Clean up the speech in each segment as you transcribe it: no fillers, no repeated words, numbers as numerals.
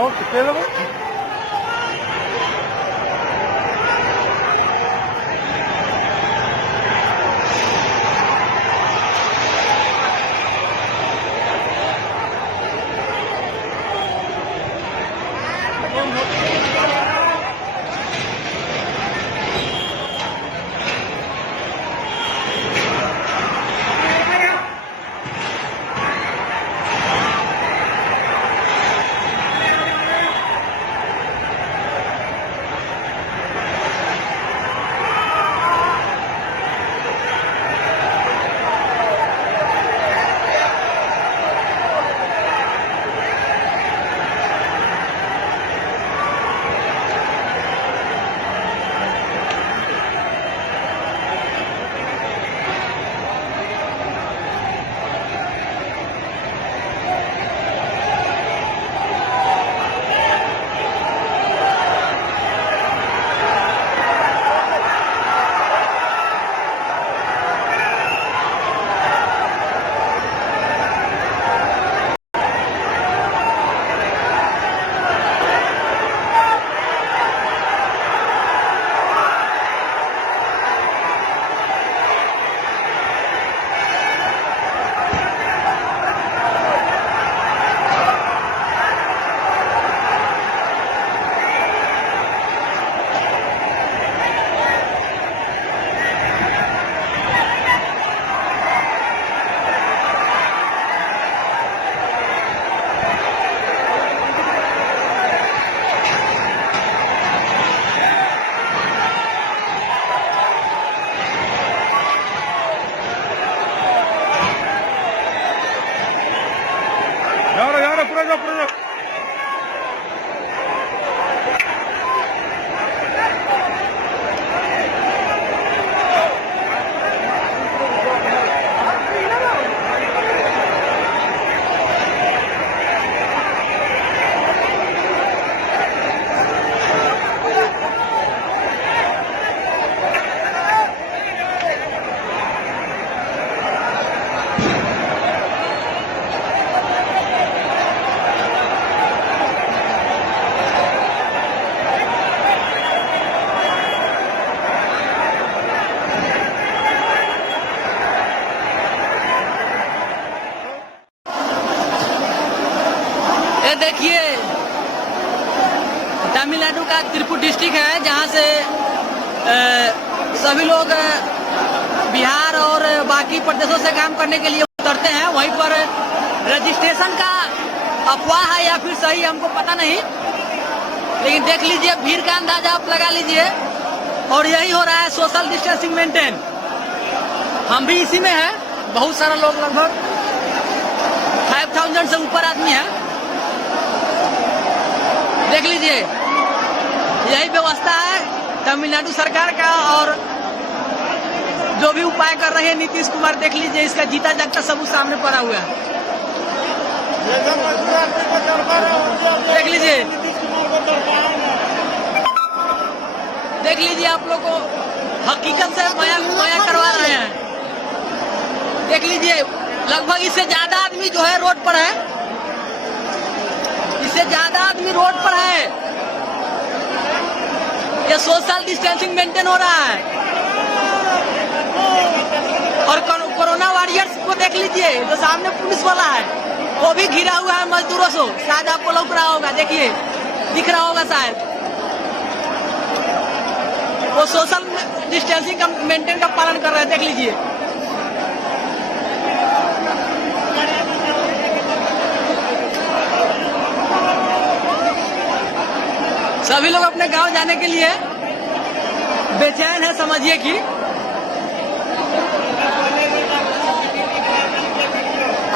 और कितने लोग पूरा जाओ पूरा जाओ। ये देखिए तमिलनाडु का तिरुपुर डिस्ट्रिक्ट है, जहां से सभी लोग बिहार और बाकी प्रदेशों से काम करने के लिए उतरते हैं। वहीं पर रजिस्ट्रेशन का अफवाह है या फिर सही हमको पता नहीं, लेकिन देख लीजिए भीड़ का अंदाजा आप लगा लीजिए। और यही हो रहा है सोशल डिस्टेंसिंग मेंटेन। हम भी इसी में है, बहुत सारा लोग लगभग 5000 से ऊपर आदमी है। देख लीजिए यही व्यवस्था है तमिलनाडु सरकार का, और जो भी उपाय कर रहे हैं नीतीश कुमार, देख लीजिए इसका जीता जागता सबूत सामने पड़ा हुआ है। देख लीजिए देख लीजिए आप लोग को हकीकत से बयां करवा रहे हैं। देख लीजिए लगभग इससे ज्यादा आदमी जो है रोड पर है, इससे ज्यादा आदमी रोड पर है। ये सोशल डिस्टेंसिंग मेंटेन हो रहा है। और कोरोना वॉरियर्स को देख लीजिए, जो सामने पुलिस वाला है वो भी घिरा हुआ है मजदूरों से। शायद आपको लग रहा होगा, देखिए दिख रहा होगा शायद। वो सोशल डिस्टेंसिंग का मेंटेन का पालन कर रहे हैं, देख लीजिए। सभी लोग अपने गांव जाने के लिए बेचैन है, समझिए कि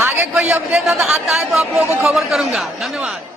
आगे कोई अपडेट आता है तो आप लोगों को खबर करूंगा। धन्यवाद।